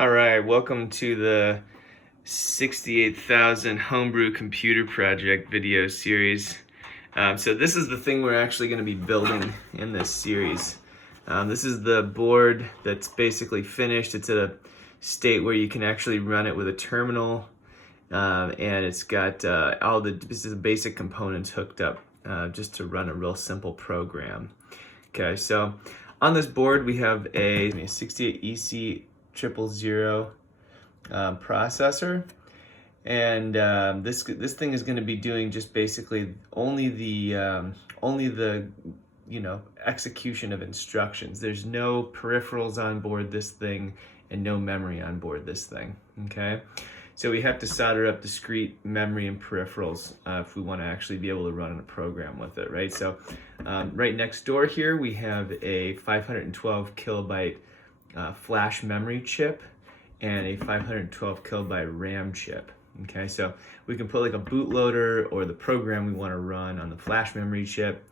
All right, welcome to the 68,000 Homebrew Computer Project video series. So this is the thing we're actually going to be building in this series. This is the board that's basically finished. It's at a state where you can actually run it with a terminal, and it's got all the basic components hooked up just to run a real simple program. Okay, so on this board we have a 68EC000 processor, and this thing is going to be doing just basically only the execution of instructions. There's no peripherals on board this thing and no memory on board this thing. Okay, so we have to solder up discrete memory and peripherals if we want to actually be able to run a program with it, right? So right next door here we have a 512 kilobyte flash memory chip and a 512 kilobyte RAM chip. Okay, so we can put like a bootloader or the program we want to run on the flash memory chip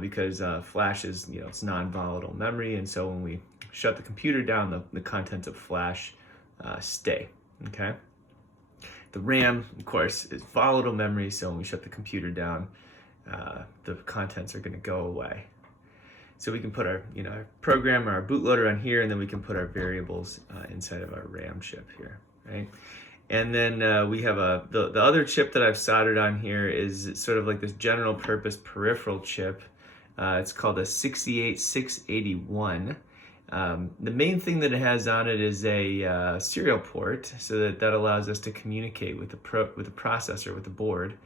because flash is, it's non-volatile memory, and so when we shut the computer down, the contents of flash stay. Okay, the RAM, of course, is volatile memory, so when we shut the computer down, the contents are going to go away. So we can put our, our program or our bootloader on here, and then we can put our variables inside of our RAM chip here, right? And then we have the other chip that I've soldered on here is sort of like this general purpose peripheral chip. It's called a 68681. The main thing that it has on it is a serial port, so that allows us to communicate with the processor, with the board,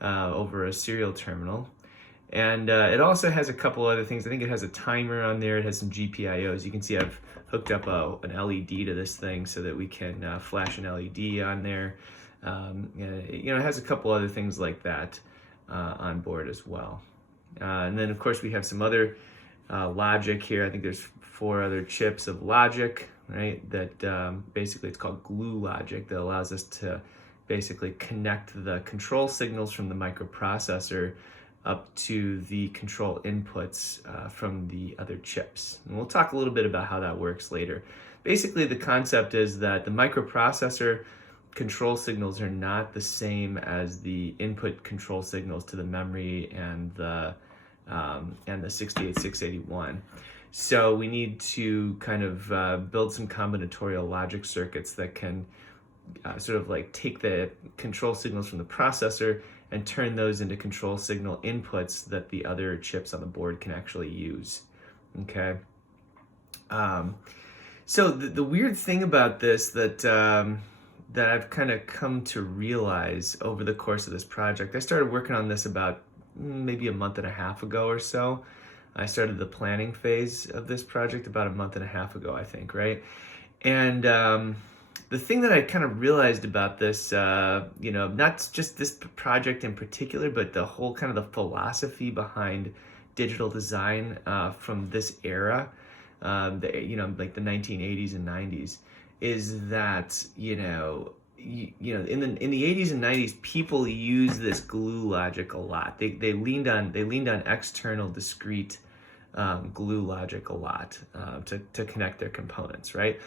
over a serial terminal. And it also has a couple other things. I think it has a timer on there. It has some GPIOs. You can see I've hooked up an LED to this thing so that we can flash an LED on there. It has a couple other things like that on board as well. And then of course we have some other logic here. I think there's 4 other chips of logic, right? That basically it's called glue logic, that allows us to basically connect the control signals from the microprocessor up to the control inputs from the other chips. And we'll talk a little bit about how that works later. Basically, the concept is that the microprocessor control signals are not the same as the input control signals to the memory and the 68681. So we need to kind of build some combinatorial logic circuits that can sort of like take the control signals from the processor and turn those into control signal inputs that the other chips on the board can actually use. Okay. So the weird thing about this that I've kind of come to realize over the course of this project, I started working on this about maybe a month and a half ago or so. I started the planning phase of this project about a month and a half ago, I think, right? And the thing that I kind of realized about this, not just this project in particular, but the whole kind of the philosophy behind digital design from this era, like the 1980s and 90s, is that in the 80s and 90s, people use this glue logic a lot. They leaned on external discrete glue logic a lot to connect their components, right?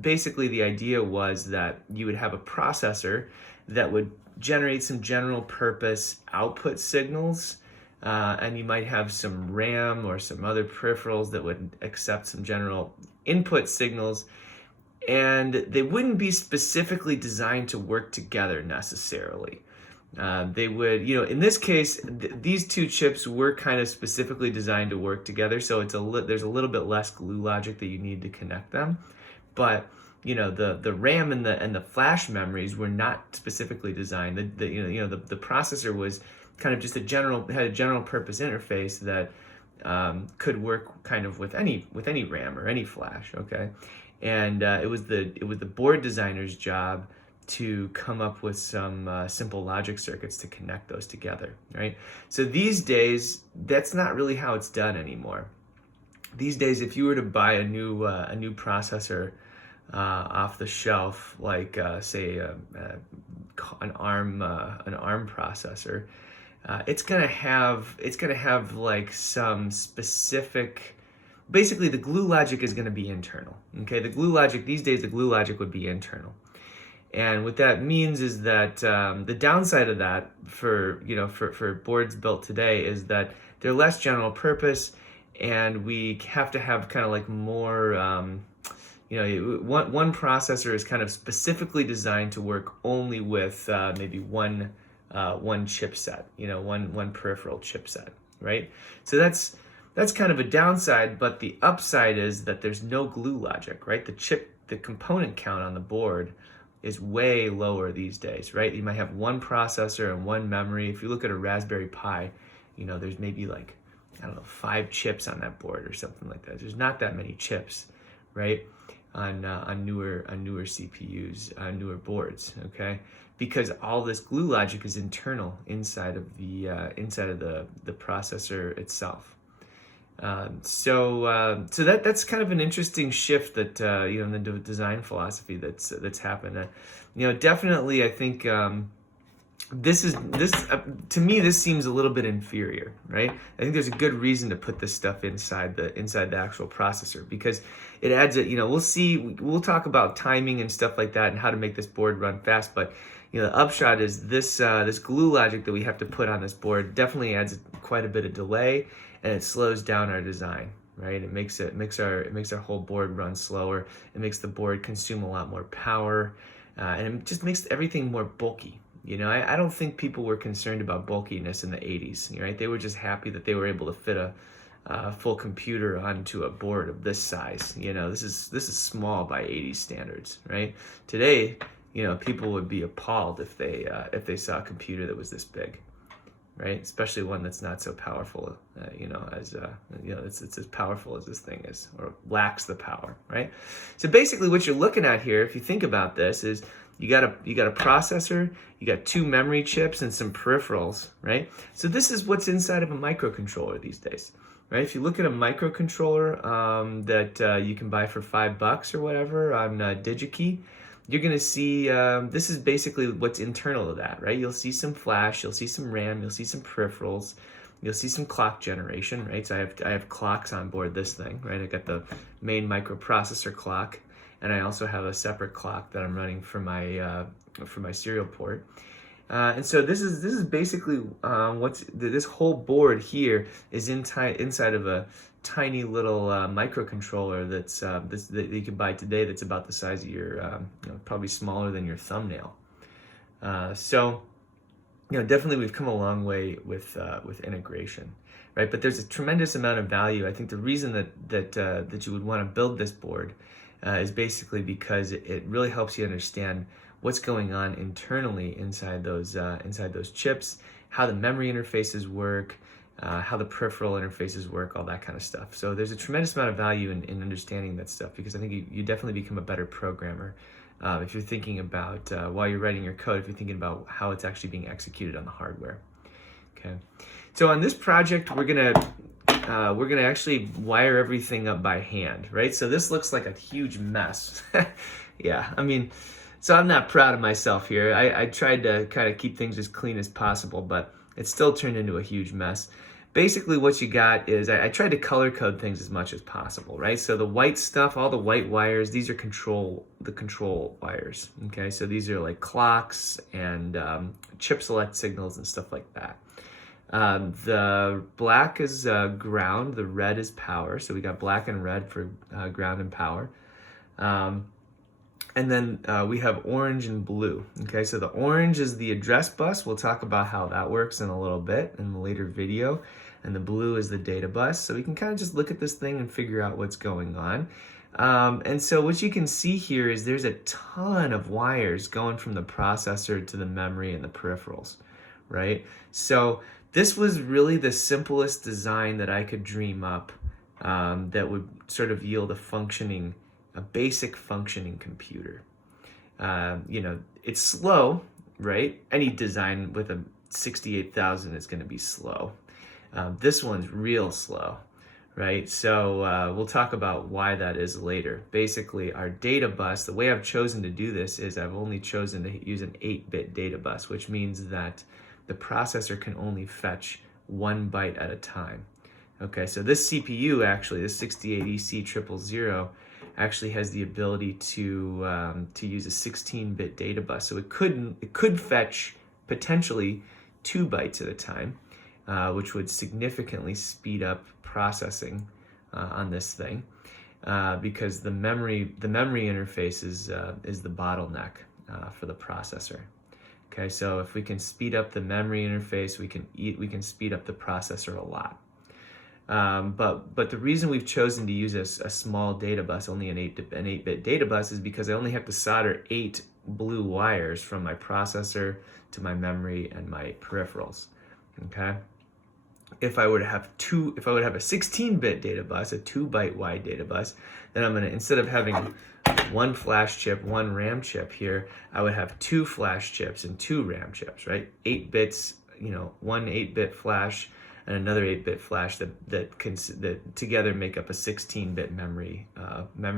Basically, the idea was that you would have a processor that would generate some general purpose output signals, and you might have some RAM or some other peripherals that would accept some general input signals, and they wouldn't be specifically designed to work together necessarily. They would, in this case, these two chips were kind of specifically designed to work together, so there's a little bit less glue logic that you need to connect them. But the RAM and the flash memories were not specifically designed. The processor was kind of just had a general purpose interface that could work kind of with any RAM or any flash. Okay, and it was the board designer's job to come up with some simple logic circuits to connect those together, right? So these days, that's not really how it's done anymore. These days, if you were to buy a new processor off the shelf, like say an ARM processor, it's gonna have like some specific basically the glue logic is going to be internal. Okay, the glue logic these days, the glue logic would be internal. And what that means is that the downside of that for for boards built today is that they're less general purpose, and we have to have kind of like more. One processor is kind of specifically designed to work only with maybe one chipset, one peripheral chipset, right? So that's kind of a downside, but the upside is that there's no glue logic, right? The component count on the board is way lower these days, right? You might have one processor and one memory. If you look at a Raspberry Pi, there's maybe like, I don't know, 5 chips on that board or something like that. There's not that many chips, right? On newer CPUs, newer boards, okay? Because all this glue logic is internal inside of the processor itself. So that's kind of an interesting shift that in the design philosophy that's happened. Definitely, I think this to me this seems a little bit inferior, right? I think there's a good reason to put this stuff inside the actual processor, because it adds we'll talk about timing and stuff like that and how to make this board run fast, but the upshot is this glue logic that we have to put on this board definitely adds quite a bit of delay, and it slows down our design, right? It makes our whole board run slower. It makes the board consume a lot more power, and it just makes everything more bulky. I don't think people were concerned about bulkiness in the 80s, right? They were just happy that they were able to fit a full computer onto a board of this size. This is small by 80s standards, right? Today, people would be appalled if they saw a computer that was this big, right? Especially one that's not so powerful, it's as powerful as this thing is, or lacks the power, right? So basically, what you're looking at here, if you think about this, is you got a processor, you got 2 memory chips, and some peripherals, right? So this is what's inside of a microcontroller these days, right? If you look at a microcontroller that you can buy for $5 or whatever on DigiKey, you're going to see this is basically what's internal to that, right? You'll see some flash, you'll see some RAM, you'll see some peripherals, you'll see some clock generation, right? So I have clocks on board this thing, right? I got the main microprocessor clock, and I also have a separate clock that I'm running for my serial port. And so this is basically this whole board here is inside of a tiny little microcontroller that you can buy today, that's about the size of your probably smaller than your thumbnail. So definitely we've come a long way with integration, right? But there's a tremendous amount of value. I think the reason that you would want to build this board is basically because it really helps you understand what's going on internally inside those chips, how the memory interfaces work, how the peripheral interfaces work, all that kind of stuff. So there's a tremendous amount of value in understanding that stuff, because I think you definitely become a better programmer if you're thinking about, while you're writing your code, if you're thinking about how it's actually being executed on the hardware. Okay, so on this project, we're gonna actually wire everything up by hand, right? So this looks like a huge mess. Yeah, I mean, so I'm not proud of myself here. I tried to kind of keep things as clean as possible, but it still turned into a huge mess. Basically what you got is, I tried to color code things as much as possible, right? So the white stuff, all the white wires, these are the control wires, okay? So these are like clocks and chip select signals and stuff like that. The black is ground, the red is power. So we got black and red for ground and power. And then we have orange and blue. Okay, so the orange is the address bus. We'll talk about how that works in a little bit in a later video. And the blue is the data bus. So we can kind of just look at this thing and figure out what's going on. And so what you can see here is there's a ton of wires going from the processor to the memory and the peripherals, right? So this was really the simplest design that I could dream up that would sort of yield a basic functioning computer. It's slow, right? Any design with a 68,000 is going to be slow. This one's real slow, right? So we'll talk about why that is later. Basically, our data bus, the way I've chosen to do this is I've only chosen to use an 8-bit data bus, which means that the processor can only fetch 1 byte at a time. Okay, so this CPU actually, this 68EC000, actually has the ability to use a 16-bit data bus. So it could fetch potentially 2 bytes at a time, which would significantly speed up processing on this thing, because the memory interface is the bottleneck for the processor. Okay, so if we can speed up the memory interface, we can speed up the processor a lot. But the reason we've chosen to use a small data bus, only an 8-bit data bus, is because I only have to solder 8 blue wires from my processor to my memory and my peripherals. Okay. If I were to have a 16-bit data bus, a 2-byte wide data bus, then I'm gonna, instead of having 1 flash chip, 1 RAM chip here, I would have 2 flash chips and 2 RAM chips, right? 8 bits, 1 8-bit flash and another 8-bit flash that together make up a 16-bit memory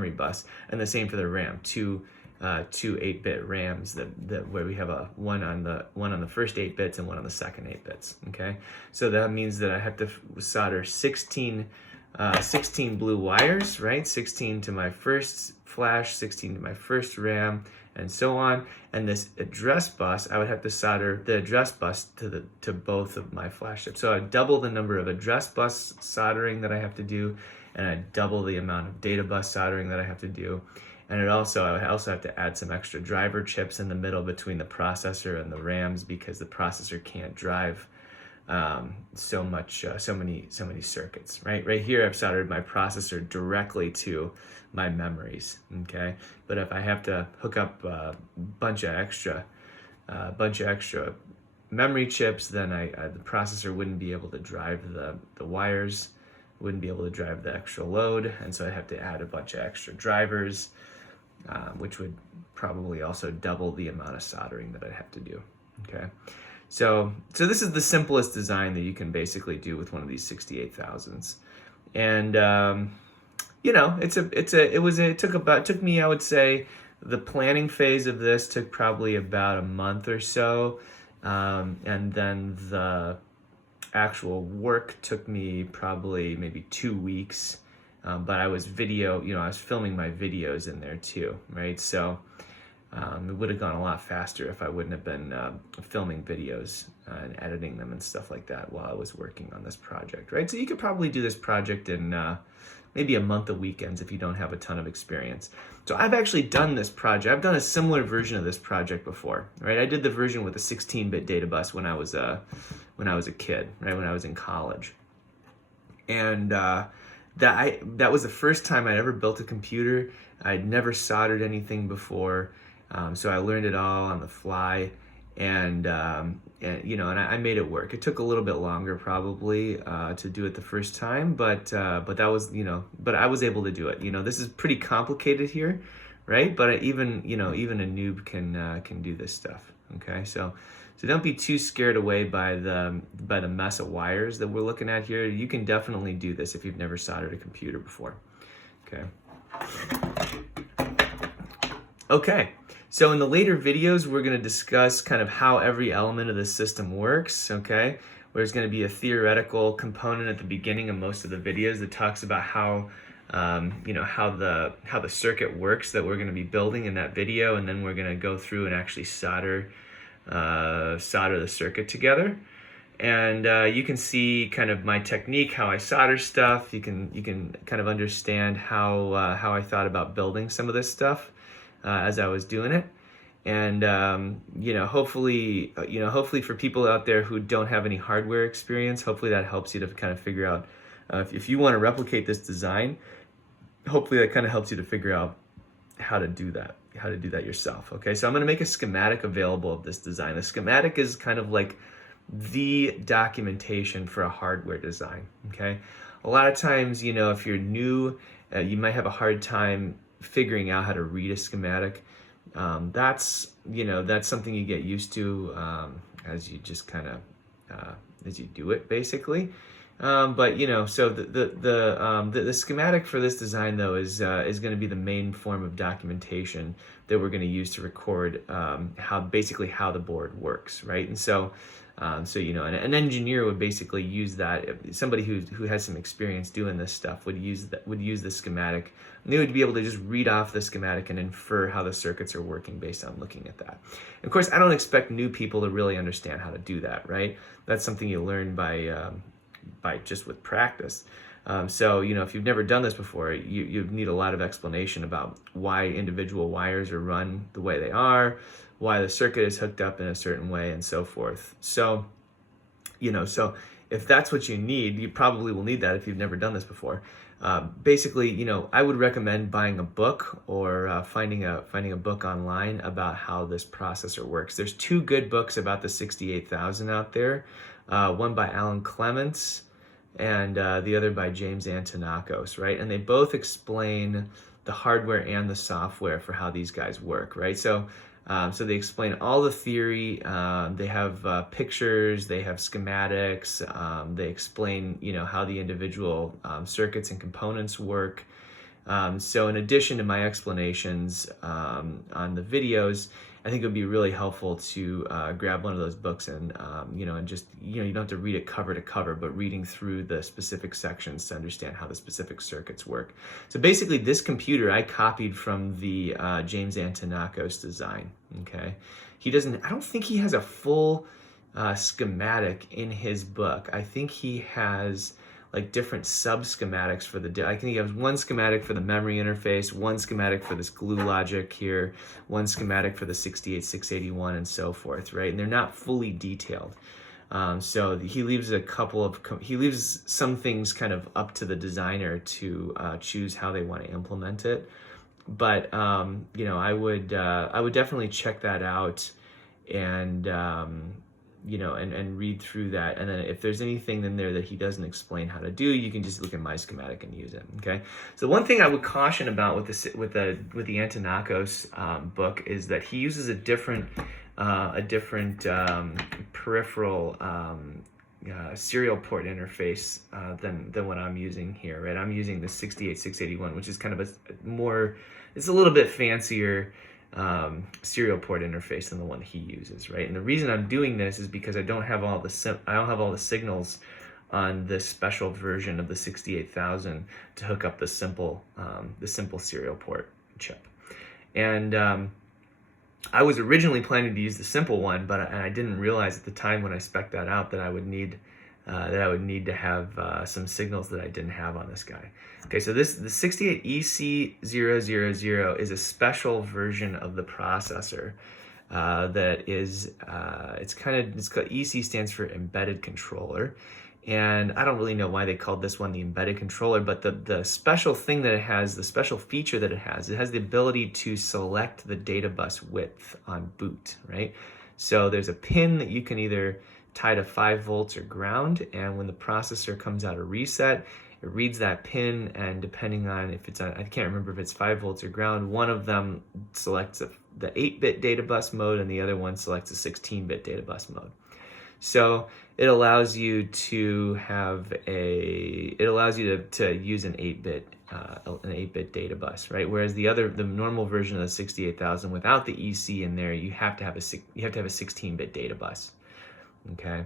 bus, and the same for the RAM. Two 8-bit RAMs that where we have one on the first 8 bits and one on the second 8 bits. Okay, so that means that I have to solder 16 blue wires, right? 16 to my first flash, 16 to my first RAM, and so on. And this address bus, I would have to solder the address bus to both of my flash chips. So I double the number of address bus soldering that I have to do, and I double the amount of data bus soldering that I have to do. And I would also have to add some extra driver chips in the middle between the processor and the RAMs, because the processor can't drive so many circuits. Right here I've soldered my processor directly to my memories. Okay, but if I have to hook up a bunch of extra memory chips, then the processor wouldn't be able to drive the wires, wouldn't be able to drive the extra load, and so I have to add a bunch of extra drivers, which would probably also double the amount of soldering that I'd have to do. Okay, so this is the simplest design that you can basically do with one of these 68,000s, and it took me, I would say, the planning phase of this took probably about a month or so, and then the actual work took me probably maybe 2 weeks. But I was I was filming my videos in there too, right? So it would have gone a lot faster if I wouldn't have been filming videos and editing them and stuff like that while I was working on this project, right? So you could probably do this project in maybe a month of weekends if you don't have a ton of experience. So I've actually done this project. I've done a similar version of this project before, right? I did the version with a 16-bit data bus when I was a kid, right? When I was in college, and that was the first time I'd ever built a computer. I'd never soldered anything before, so I learned it all on the fly, and I made it work. It took a little bit longer probably to do it the first time, but that was but I was able to do it. This is pretty complicated here, right? But even a noob can do this stuff. Okay, so don't be too scared away by the mess of wires that we're looking at here. You can definitely do this if you've never soldered a computer before. Okay, so in the later videos, we're going to discuss kind of how every element of the system works. Okay, there's going to be a theoretical component at the beginning of most of the videos that talks about how the circuit works that we're going to be building in that video, and then we're going to go through and actually solder the circuit together, and you can see kind of my technique, how I solder stuff. You can kind of understand how I thought about building some of this stuff as I was doing it, and hopefully for people out there who don't have any hardware experience, hopefully that helps you to kind of figure out if you want to replicate this design. Hopefully that kind of helps you to figure out how to do that yourself. Okay, so I'm going to make a schematic available of this design. The schematic is kind of like the documentation for a hardware design. Okay, a lot of times, if you're new, you might have a hard time figuring out how to read a schematic. That's something you get used to as you just kind of as you do it, basically. So the schematic for this design, though, is going to be the main form of documentation that we're going to use to record how the board works, right? And so So, an engineer would basically use that. Somebody who has some experience doing this stuff would use the schematic. And they would be able to just read off the schematic and infer how the circuits are working based on looking at that. And of course, I don't expect new people to really understand how to do that, right? That's something you learn by just with practice. So, if you've never done this before, you need a lot of explanation about why individual wires are run the way they are, why the circuit is hooked up in a certain way, and so forth. So, so if that's what you need, you probably will need that if you've never done this before. Basically, I would recommend buying a book or finding a book online about how this processor works. There's two good books about the 68,000 out there. One by Alan Clements and the other by James Antonakos, right? And they both explain the hardware and the software for how these guys work, right? So they explain all the theory. They have pictures. They have schematics. They explain, how the individual circuits and components work. So in addition to my explanations on the videos, I think it would be really helpful to grab one of those books and, and just, you don't have to read it cover to cover, but reading through the specific sections to understand how the specific circuits work. So basically this computer I copied from the James Antonakos design, okay? I don't think he has a full schematic in his book. I think he has like different sub-schematics for I think he has one schematic for the memory interface, one schematic for this glue logic here, one schematic for the 68681 and so forth, right? And they're not fully detailed. So he leaves some things kind of up to the designer to choose how they want to implement it. But I would definitely check that out and and read through that. And then if there's anything in there that he doesn't explain how to do, you can just look at my schematic and use it. Okay. So one thing I would caution about with the Antonakos book is that he uses a different peripheral serial port interface than what I'm using here. Right. I'm using the 68681, which is kind of it's a little bit fancier serial port interface than the one he uses, right? And the reason I'm doing this is because I don't have all the signals on this special version of the 68,000 to hook up the simple serial port chip. And I was originally planning to use the simple one, but I didn't realize at the time when I spec'd that out that I would need to have some signals that I didn't have on this guy. Okay, so the 68EC000 is a special version of the processor that is it's called EC stands for embedded controller, and I don't really know why they called this one the embedded controller, but the special thing that it has, the special feature that it has the ability to select the data bus width on boot, right? So there's a pin that you can either tie to 5 volts or ground, and when the processor comes out of reset, it reads that pin, and depending on if it's I can't remember if it's 5 volts or ground, one of them selects the 8-bit data bus mode and the other one selects a 16-bit data bus mode. So it allows you to use an 8-bit data bus, right? Whereas the normal version of the 68,000 without the EC in there, you have to have a 16-bit data bus. Okay,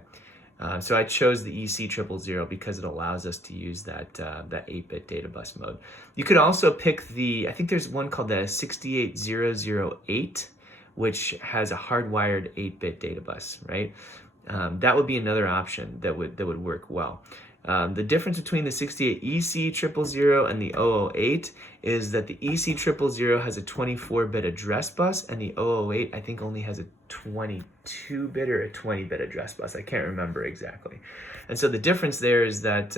so I chose the EC000 because it allows us to use that 8-bit data bus mode. You could also pick I think there's one called the 68008, which has a hardwired 8-bit data bus, right? That would be another option that would work well. The difference between the 68EC000 and the 008 is that the EC000 has a 24-bit address bus, and the 008 I think only has a 22-bit or a 20-bit address bus. I can't remember exactly. And so the difference there is that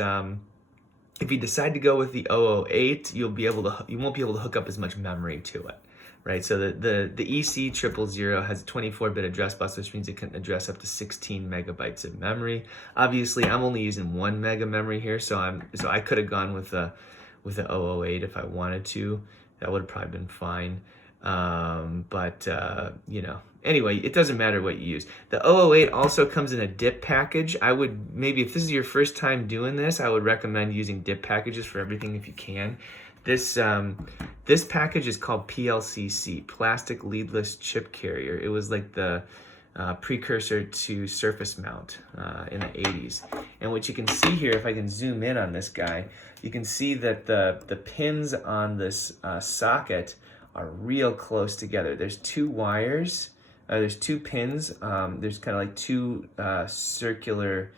if you decide to go with the 008, you won't be able to hook up as much memory to it. Right, so the EC000 has a 24-bit address bus, which means it can address up to 16 megabytes of memory. Obviously, I'm only using 1 mega memory here, so I could have gone with the 008 if I wanted to. That would have probably been fine. Anyway, it doesn't matter what you use. The 008 also comes in a dip package. Maybe if this is your first time doing this, I would recommend using dip packages for everything if you can. This package is called PLCC, Plastic Leadless Chip Carrier. It was like the precursor to surface mount in the 80s. And what you can see here, if I can zoom in on this guy, you can see that the pins on this socket are real close together. There's two wires, there's two pins, there's kind of like two circular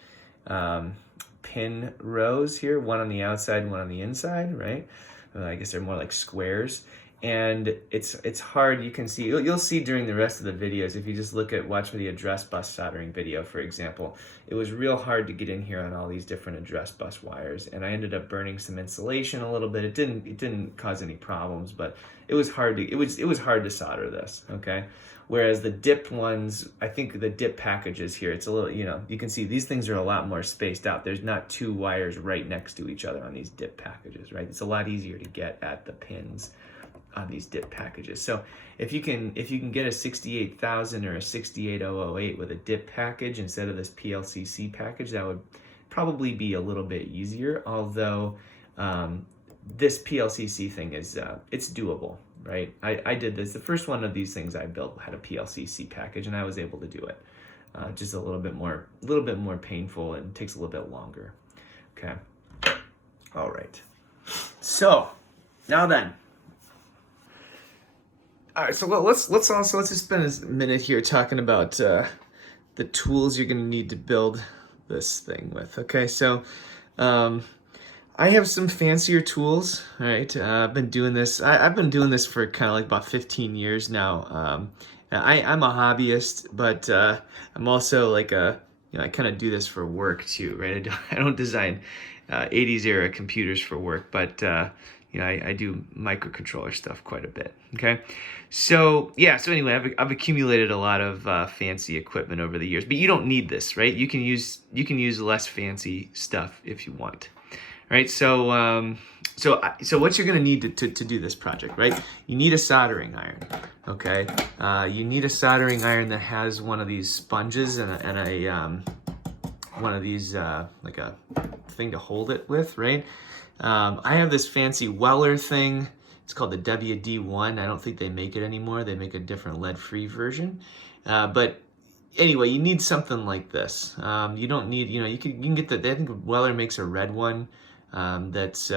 pin rows here, one on the outside and one on the inside, right? I guess they're more like squares. And it's hard, you can see, you'll see during the rest of the videos, if you just watch the address bus soldering video, for example, it was real hard to get in here on all these different address bus wires, and I ended up burning some insulation a little bit. It didn't cause any problems, but it was hard to solder this, okay? Whereas the dip ones, I think the dip packages here, it's a little, you can see these things are a lot more spaced out. There's not two wires right next to each other on these dip packages, right? It's a lot easier to get at the pins on these dip packages. So if you can get a 68000 or a 68008 with a dip package instead of this PLCC package, that would probably be a little bit easier. Although this PLCC thing is it's doable, right? I did this. The first one of these things I built had a PLCC package, and I was able to do it. Just a little bit more painful and takes a little bit longer. Okay. All right. So now then. All right, so let's just spend a minute here talking about the tools you're going to need to build this thing with. Okay, so I have some fancier tools. All right, I've been doing this. I've been doing this for kind of like about 15 years now. I'm a hobbyist, but I'm also like I kind of do this for work too, right? I don't design 80s era computers for work, but I do microcontroller stuff quite a bit. Okay, so anyway, I've accumulated a lot of fancy equipment over the years, but you don't need this, right? You can use less fancy stuff if you want, right? So what you're gonna need to do this project, right? You need a soldering iron, okay? You need a soldering iron that has one of these sponges and a one of these like a thing to hold it with, right? I have this fancy Weller thing. It's called the WD1. I don't think they make it anymore. They make a different lead-free version. But anyway, you need something like this. You don't need, you can get I think Weller makes a red one that's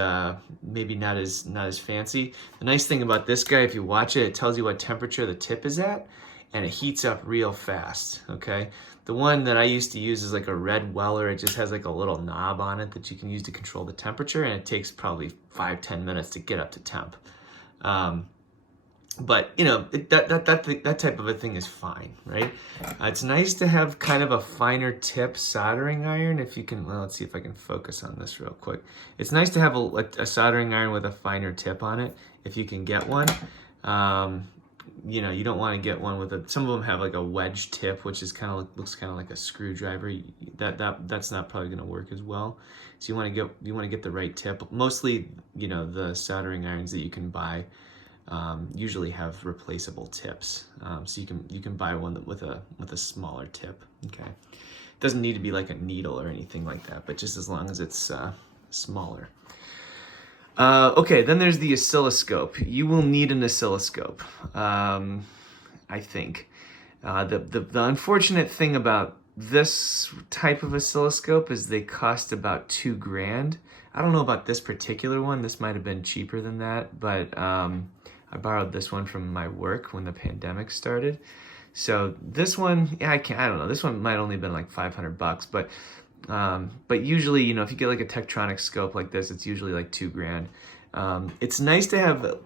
maybe not as fancy. The nice thing about this guy, if you watch it, it tells you what temperature the tip is at, and it heats up real fast, okay? The one that I used to use is like a red Weller. It just has like a little knob on it that you can use to control the temperature, and it takes probably 5-10 minutes to get up to temp. But that type of a thing is fine, right? It's nice to have kind of a finer tip soldering iron. If you can, well, let's see if I can focus on this real quick. It's nice to have a soldering iron with a finer tip on it, if you can get one. You don't want to get one with some of them have like a wedge tip, which is looks kind of like a screwdriver. That's not probably going to work as well. So you want to get the right tip. Mostly, the soldering irons that you can buy usually have replaceable tips. So you can buy one with a smaller tip. Okay, it doesn't need to be like a needle or anything like that, but just as long as it's smaller. Okay, then there's the oscilloscope. You will need an oscilloscope, I think. The unfortunate thing about this type of oscilloscope is they cost about $2,000. I don't know about this particular one. This might have been cheaper than that, but I borrowed this one from my work when the pandemic started. So this one, I don't know. This one might only have been like $500, but usually, if you get like a Tektronix scope like this, it's usually like $2,000. It's nice to have.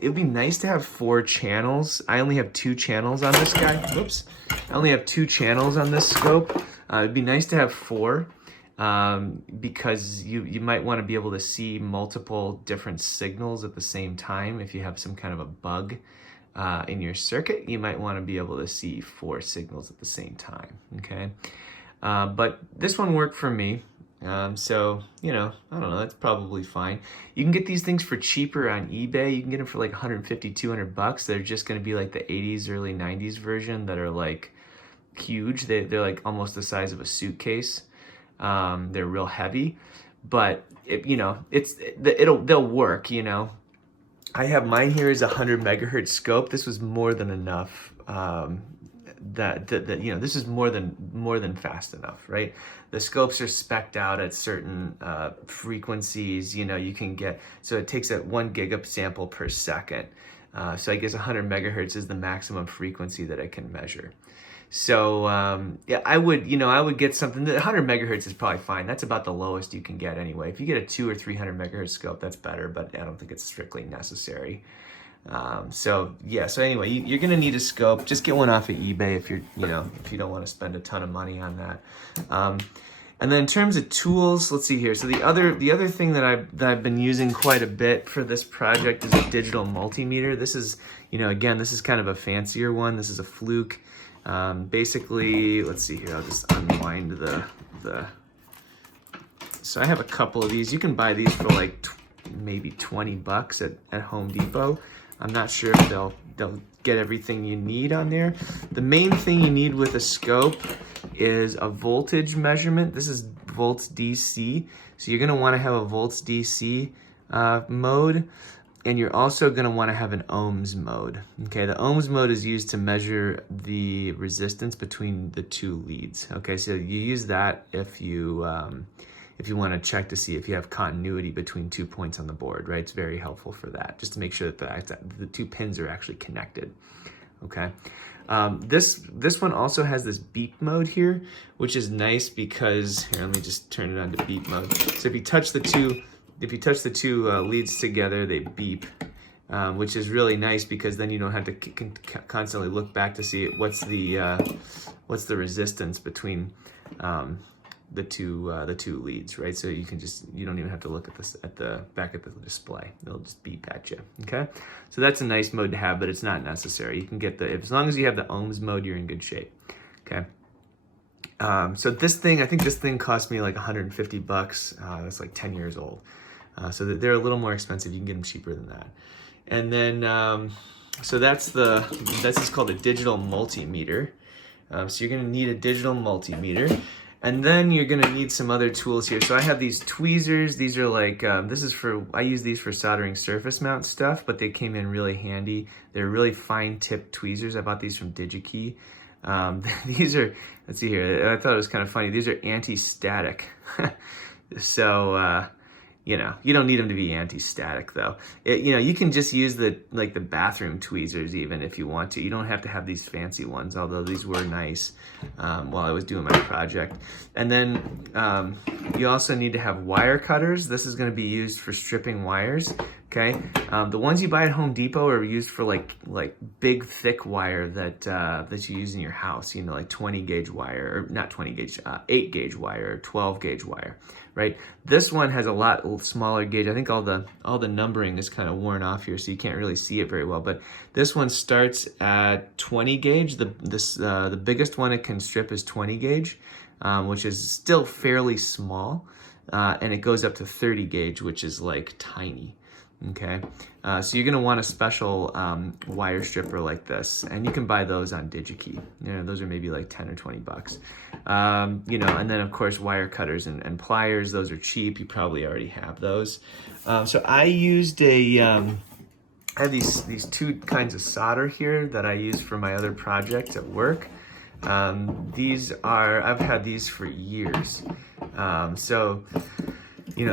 It'd be nice to have 4 channels. I only have 2 channels on this guy. Whoops. I only have 2 channels on this scope. It'd be nice to have 4, because you might want to be able to see multiple different signals at the same time. If you have some kind of a bug in your circuit, you might want to be able to see 4 signals at the same time. Okay. But this one worked for me. So, I don't know, that's probably fine. You can get these things for cheaper on eBay. You can get them for like $150, $200. They're just going to be like the 80s, early 90s version that are like huge. They're like almost the size of a suitcase. They're real heavy, but they'll work, I have mine here is a 100 megahertz scope. This was more than enough. you know, this is more than fast enough, right? The scopes are spec'd out at certain frequencies. You know, you can get, so it takes at 1 gigasample per second. So I guess 100 megahertz is the maximum frequency that I can measure. So yeah, I would get something that 100 megahertz is probably fine. That's about the lowest you can get anyway. If you get a 200 or 300 megahertz scope, that's better, but I don't think it's strictly necessary. So yeah, so anyway, you're gonna need a scope. Just get one off of eBay if if you don't want to spend a ton of money on that. And then in terms of tools, let's see here. So the other thing that I've been using quite a bit for this project is a digital multimeter. This is, again, this is kind of a fancier one. This is a Fluke. Basically, let's see here. I'll just unwind the. So I have a couple of these. You can buy these for like maybe $20 at Home Depot. I'm not sure if they'll get everything you need on there. The main thing you need with a scope is a voltage measurement. This is volts DC. So you're gonna wanna have a volts DC mode, and you're also gonna wanna have an ohms mode. Okay, the ohms mode is used to measure the resistance between the two leads. Okay, so you use that if you want to check to see if you have continuity between 2 points on the board, right? It's very helpful for that, just to make sure that the 2 pins are actually connected, okay? This one also has this beep mode here, which is nice because, here, let me just turn it on to beep mode. So if you touch the two leads together, they beep, which is really nice because then you don't have to constantly look back to see what's the resistance between the two leads, right? So you don't even have to look at the back at the display. It'll just beep at you. Okay, so that's a nice mode to have, but it's not necessary. You can get as long as you have the ohms mode, you're in good shape. Okay. So this thing, I think this thing cost me like $150. That's like 10 years old. So they're a little more expensive. You can get them cheaper than that. And then so this is called a digital multimeter. So you're gonna need a digital multimeter. And then you're gonna need some other tools here. So I have these tweezers. These are like, I use these for soldering surface mount stuff, but they came in really handy. They're really fine tipped tweezers. I bought these from DigiKey. These are, let's see here, I thought it was kind of funny. These are anti-static. So, you don't need them to be anti-static though. You can just use the bathroom tweezers even if you want to. You don't have to have these fancy ones, although these were nice while I was doing my project. And then you also need to have wire cutters. This is going to be used for stripping wires. Okay, the ones you buy at Home Depot are used for like big thick wire that you use in your house. Like 20 gauge wire, or not 20 gauge, 8 gauge wire, or 12 gauge wire. Right. This one has a lot smaller gauge. I think all the numbering is kind of worn off here, so you can't really see it very well. But this one starts at 20 gauge. The biggest one it can strip is 20 gauge, which is still fairly small, and it goes up to 30 gauge, which is like tiny. Okay, so you're gonna want a special wire stripper like this, and you can buy those on DigiKey. Those are maybe like 10 or 20 bucks. And then of course wire cutters and pliers. Those are cheap. You probably already have those. So I used I have these two kinds of solder here that I use for my other projects at work. I've had these for years.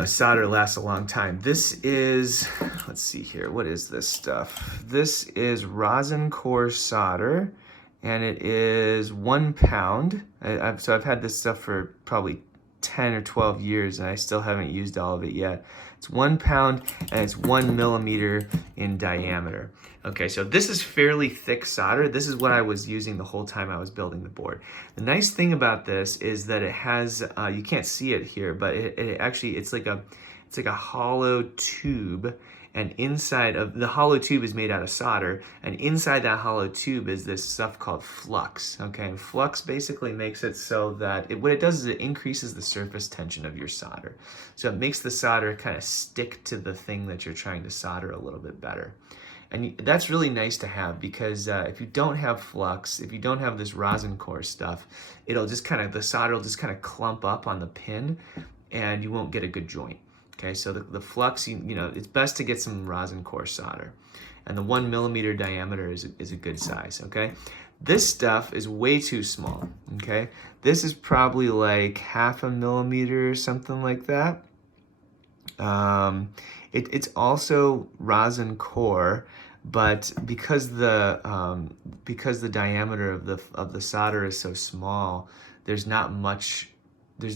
Solder lasts a long time. This is, let's see here, what is this stuff? This is rosin core solder, and it is 1 pound. So I've had this stuff for probably 10 or 12 years, and I still haven't used all of it yet. It's 1 pound, and it's 1 millimeter in diameter. Okay, so this is fairly thick solder. This is what I was using the whole time I was building the board. The nice thing about this is that it has, you can't see it here, but it's like a hollow tube, and inside of the hollow tube is made out of solder, and inside that hollow tube is this stuff called flux. Okay, and flux basically makes it so that what it does is it increases the surface tension of your solder. So it makes the solder kind of stick to the thing that you're trying to solder a little bit better. And that's really nice to have, because if you don't have flux, if you don't have this rosin core stuff, the solder will just kind of clump up on the pin, and you won't get a good joint. Okay, so the flux, it's best to get some rosin core solder. and the 1 millimeter diameter is a good size, okay? This stuff is way too small, okay? This is probably like 0.5 millimeter or something like that. It's also rosin core, but because the diameter of the solder is so small, there's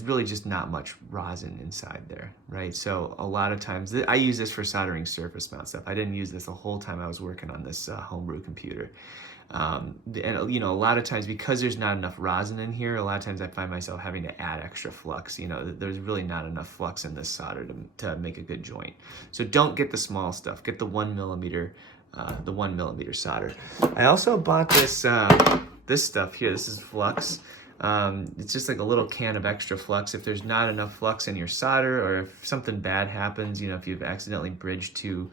really just not much rosin inside there, right? So a lot of times, I use this for soldering surface mount stuff. I didn't use this the whole time I was working on this Homebrew computer. And you know, a lot of times, because there's not enough rosin in here, a lot of times I find myself having to add extra flux. You know, there's really not enough flux in this solder to make a good joint. So don't get the small stuff. Get the 1 millimeter solder. I also bought this this stuff here. This is flux. It's just like a little can of extra flux. If there's not enough flux in your solder, or if something bad happens, you know, if you've accidentally bridged two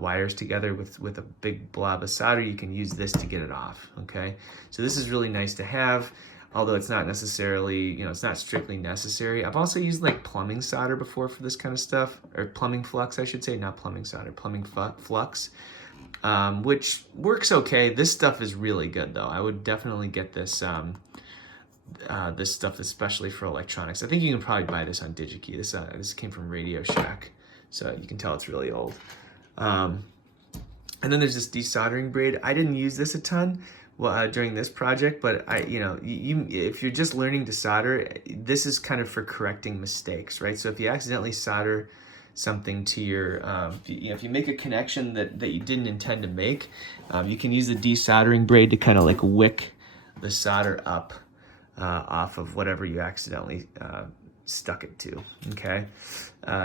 wires together with a big blob of solder, you can use this to get it off, okay? So this is really nice to have, although it's not necessarily, you know, it's not strictly necessary. I've also used like plumbing solder before for this kind of stuff, or plumbing flux, I should say, not plumbing solder, plumbing flux, which works okay. This stuff is really good though. I would definitely get this this stuff, especially for electronics. I think you can probably buy this on DigiKey. This came from Radio Shack, so you can tell it's really old. And then there's this desoldering braid. I didn't use this a ton during this project, but if you're just learning to solder, this is kind of for correcting mistakes, right? So if you accidentally solder something to your, if you make a connection that you didn't intend to make, you can use the desoldering braid to kind of like wick the solder up off of whatever you accidentally stuck it to, okay?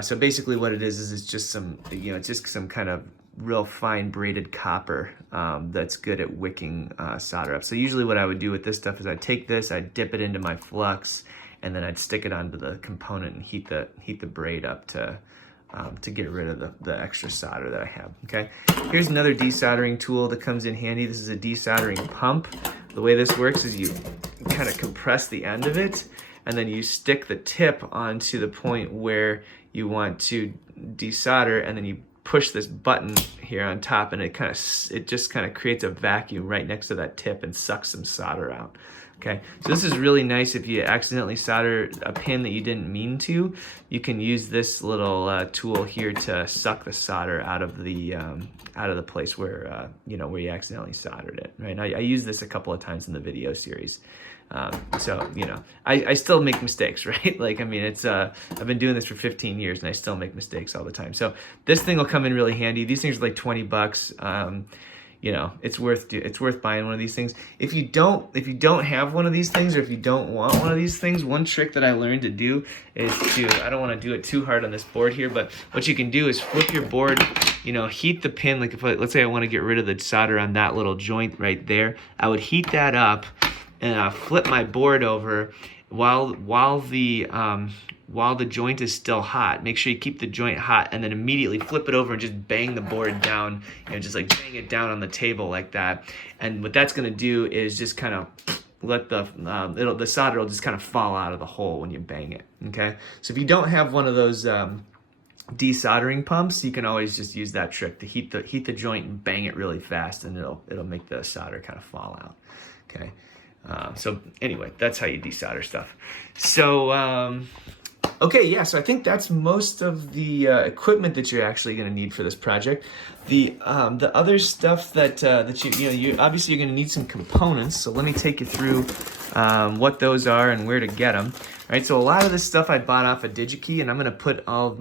So basically what it is it's just some, it's just some kind of real fine braided copper that's good at wicking solder up. So usually what I would do with this stuff is I'd take this, I'd dip it into my flux, and then I'd stick it onto the component and heat the braid up to get rid of the extra solder that I have, okay? Here's another desoldering tool that comes in handy. This is a desoldering pump. The way this works is you kind of compress the end of it, and then you stick the tip onto the point where you want to desolder, and then you push this button here on top, and it just kind of creates a vacuum right next to that tip and sucks some solder out. Okay, so this is really nice if you accidentally solder a pin that you didn't mean to. You can use this little tool here to suck the solder out of the place where where you accidentally soldered it. Right, I used this a couple of times in the video series. So I still make mistakes, right? Like, I mean, I've been doing this for 15 years and I still make mistakes all the time. So this thing will come in really handy. These things are like 20 bucks. It's worth buying one of these things. If you don't have one of these things, or if you don't want one of these things, one trick that I learned to do is I don't want to do it too hard on this board here, but what you can do is flip your board, heat the pin. Like let's say I want to get rid of the solder on that little joint right there, I would heat that up and flip my board over while the joint is still hot. Make sure you keep the joint hot, and then immediately flip it over and just bang the board down, just like bang it down on the table like that. And what that's going to do is just kind of let the solder will just kind of fall out of the hole when you bang it. Okay, so if you don't have one of those desoldering pumps, you can always just use that trick to heat the joint and bang it really fast, and it'll make the solder kind of fall out. Okay. So anyway, that's how you desolder stuff. So, okay, yeah, so I think that's most of the equipment that you're actually going to need for this project. The other stuff that you obviously you're going to need some components. So let me take you through what those are and where to get them. All right, so a lot of this stuff I bought off of DigiKey, and I'm going to put all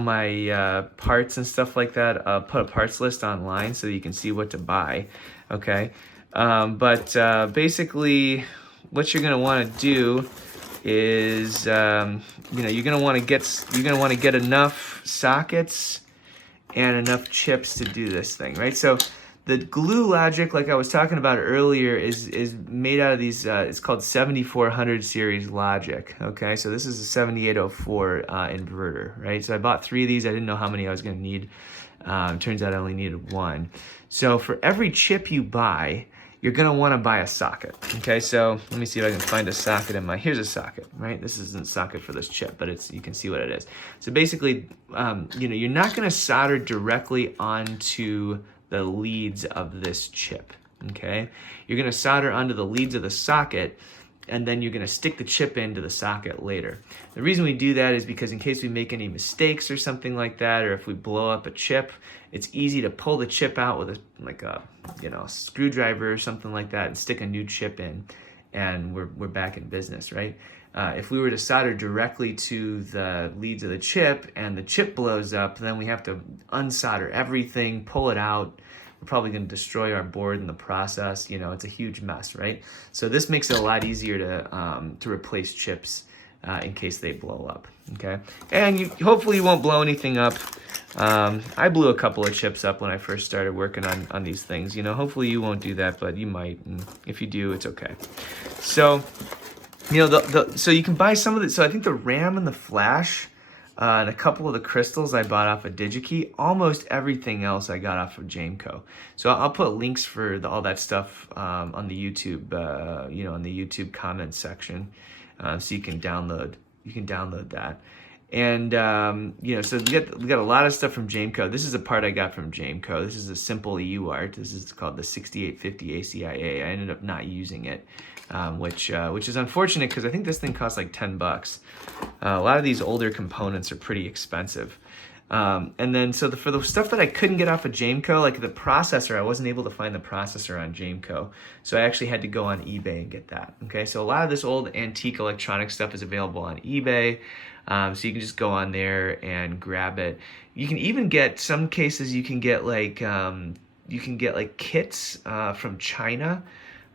my parts and stuff like that. Put a parts list online so that you can see what to buy. Okay. But basically what you're going to want to do is you're going to want to get enough sockets and enough chips to do this thing, right? So the glue logic, like I was talking about earlier, is made out of these it's called 7400 series logic. Okay, so this is a 7804 inverter, right? So I bought 3 of these. I didn't know how many I was going to need. Turns out I only needed 1. So for every chip you buy, you're gonna wanna buy a socket, okay? So let me see if I can find a socket in my, here's a socket, right? This isn't a socket for this chip, but it's, you can see what it is. So basically, you know, you're not gonna solder directly onto the leads of this chip, okay? You're gonna solder onto the leads of the socket, and then you're gonna stick the chip into the socket later. The reason we do that is because in case we make any mistakes or something like that, or if we blow up a chip, it's easy to pull the chip out with like a, you know, screwdriver or something like that and stick a new chip in, and we're back in business, right? If we were to solder directly to the leads of the chip and the chip blows up, then we have to unsolder everything, pull it out. We're probably going to destroy our board in the process. You know, it's a huge mess, right? So this makes it a lot easier to replace chips in case they blow up, okay? And hopefully you won't blow anything up. I blew a couple of chips up when I first started working on these things. You know, hopefully you won't do that, but you might. And if you do, it's okay. So, you know, so you can buy some of the, so I think the RAM and the flash, and a couple of the crystals I bought off of DigiKey. Almost everything else I got off of Jameco. So I'll put links for all that stuff on the YouTube, you know, on the YouTube comments section, so you can download that. And you know, so we got a lot of stuff from Jameco. This is a part I got from Jameco. This is a simple UART. This is called the 6850 ACIA. I ended up not using it, which is unfortunate because I think this thing costs like $10. A lot of these older components are pretty expensive. And then so for the stuff that I couldn't get off of Jameco, like the processor, I wasn't able to find the processor on Jameco. So I actually had to go on eBay and get that. Okay, so a lot of this old antique electronic stuff is available on eBay. So you can just go on there and grab it. You can even get, some cases you can get like kits from China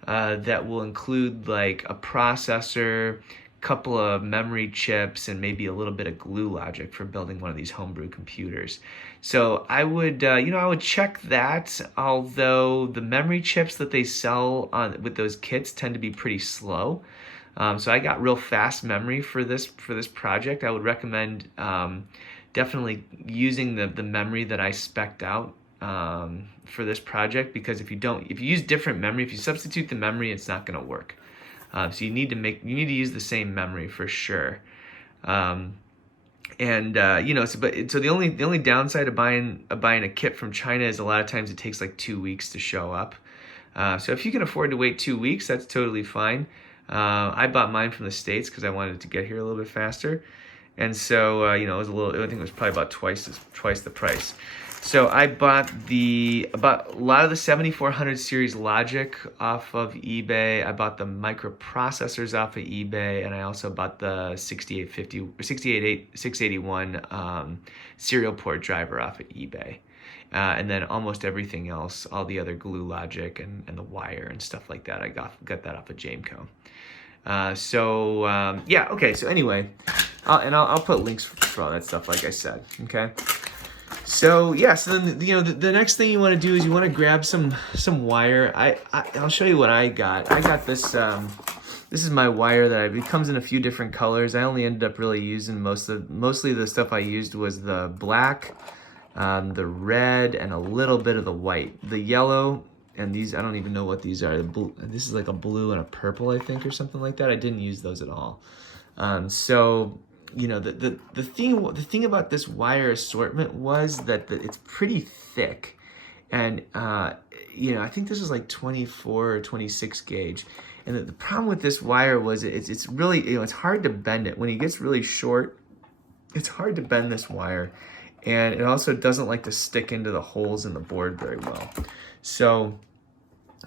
that will include like a processor, couple of memory chips, and maybe a little bit of glue logic for building one of these homebrew computers. So I would, you know, I would check that, although the memory chips that they sell with those kits tend to be pretty slow. So I got real fast memory for this project. I would recommend definitely using the memory that I spec'd out for this project, because if you use different memory, if you substitute the memory, it's not going to work. So you need to use the same memory for sure. You know, so the only downside of buying a kit from China is a lot of times it takes like 2 weeks to show up. So if you can afford to wait 2 weeks, that's totally fine. I bought mine from the States because I wanted to get here a little bit faster, and so you know, it was I think it was probably about twice the price. So I bought a lot of the 7400 series logic off of eBay. I bought the microprocessors off of eBay, and I also bought the 6850 or 681 serial port driver off of eBay. And then almost everything else, all the other glue logic and the wire and stuff like that, I got that off of Jameco. Yeah, okay, so anyway, I'll put links for all that stuff, like I said, okay? So yeah, so then, you know, the next thing you want to do is you want to grab some wire. I'll show you what I got. I got this, this is my wire it comes in a few different colors. I only ended up really using mostly the stuff I used was the black, the red, and a little bit of the white. The yellow, and these, I don't even know what these are. This is like a blue and a purple, I think, or something like that. I didn't use those at all. So, you know, the thing about this wire assortment was that it's pretty thick. And, you know, I think this was like 24 or 26 gauge. And the problem with this wire was it's really, you know, it's hard to bend it. When it gets really short, it's hard to bend this wire. And it also doesn't like to stick into the holes in the board very well. So,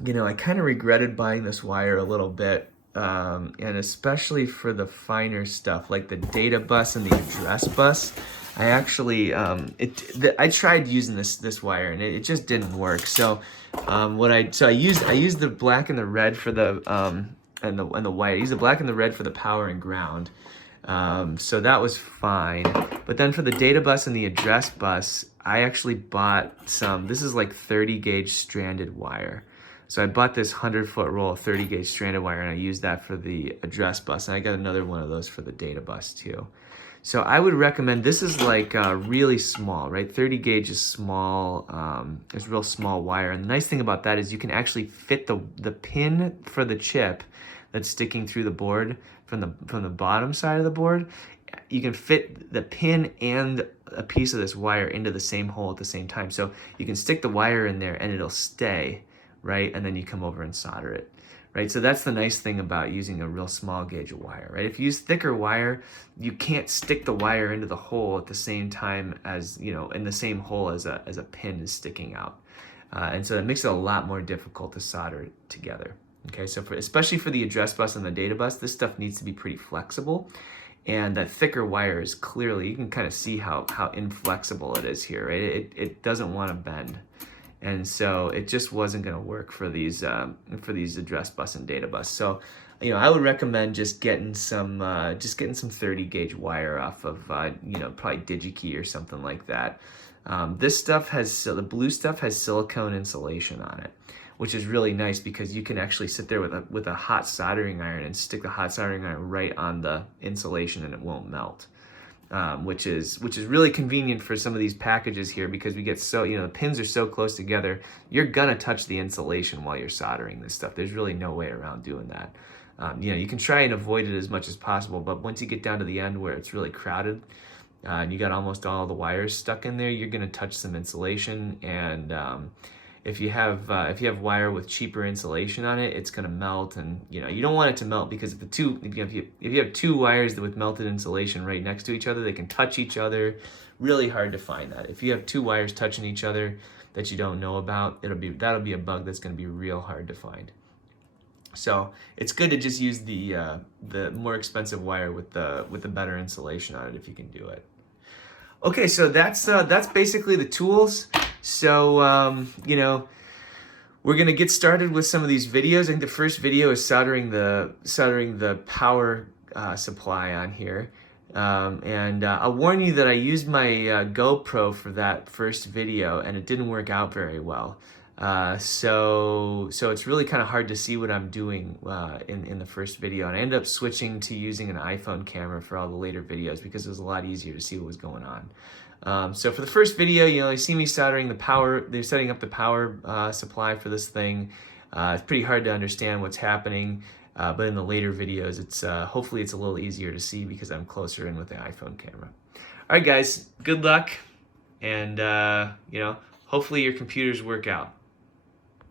you know, I kind of regretted buying this wire a little bit, and especially for the finer stuff like the data bus and the address bus. I actually, I tried using this wire and it just didn't work. So, I used the black and the red for the and the white. I used the black and the red for the power and ground. So that was fine. But then for the data bus and the address bus, I actually bought this is like 30 gauge stranded wire. So I bought this 100-foot roll of 30 gauge stranded wire, and I used that for the address bus. And I got another one of those for the data bus too. So I would recommend, this is like really small, right? 30 gauge is small, it's real small wire. And the nice thing about that is you can actually fit the pin for the chip that's sticking through the board from the bottom side of the board. You can fit the pin and a piece of this wire into the same hole at the same time. So you can stick the wire in there and it'll stay, right? And then you come over and solder it. Right, so that's the nice thing about using a real small gauge of wire, right? If you use thicker wire, you can't stick the wire into the hole at the same time as, you know, in the same hole as a pin is sticking out. And so that makes it a lot more difficult to solder together. Okay, so especially for the address bus and the data bus, this stuff needs to be pretty flexible. And that thicker wire is clearly, you can kind of see how inflexible it is here, right? It doesn't want to bend. And so it just wasn't going to work for these address bus and data bus. So, you know, I would recommend just getting some 30 gauge wire off of you know, probably DigiKey or something like that. This stuff the blue stuff has silicone insulation on it, which is really nice because you can actually sit there with a hot soldering iron and stick the hot soldering iron right on the insulation and it won't melt. Which is really convenient for some of these packages here because we get so, you know, the pins are so close together, you're gonna touch the insulation while you're soldering this stuff. There's really no way around doing that. You know, you can try and avoid it as much as possible, but once you get down to the end where it's really crowded and you got almost all the wires stuck in there, you're gonna touch some insulation. And if you have wire with cheaper insulation on it, it's gonna melt, and you know, you don't want it to melt because if you have two wires with melted insulation right next to each other, they can touch each other. Really hard to find that. If you have two wires touching each other that you don't know about, that'll be a bug that's gonna be real hard to find. So it's good to just use the more expensive wire with the better insulation on it if you can do it. Okay, so that's basically the tools. So you know, we're gonna get started with some of these videos. I think the first video is soldering the power supply on here. And I'll warn you that I used my GoPro for that first video and it didn't work out very well. So it's really kind of hard to see what I'm doing in the first video. And I ended up switching to using an iPhone camera for all the later videos because it was a lot easier to see what was going on. So for the first video, you know, you see me soldering the power, they're setting up the power supply for this thing. It's pretty hard to understand what's happening, but in the later videos, it's hopefully it's a little easier to see because I'm closer in with the iPhone camera. All right, guys, good luck, and you know, hopefully your computers work out.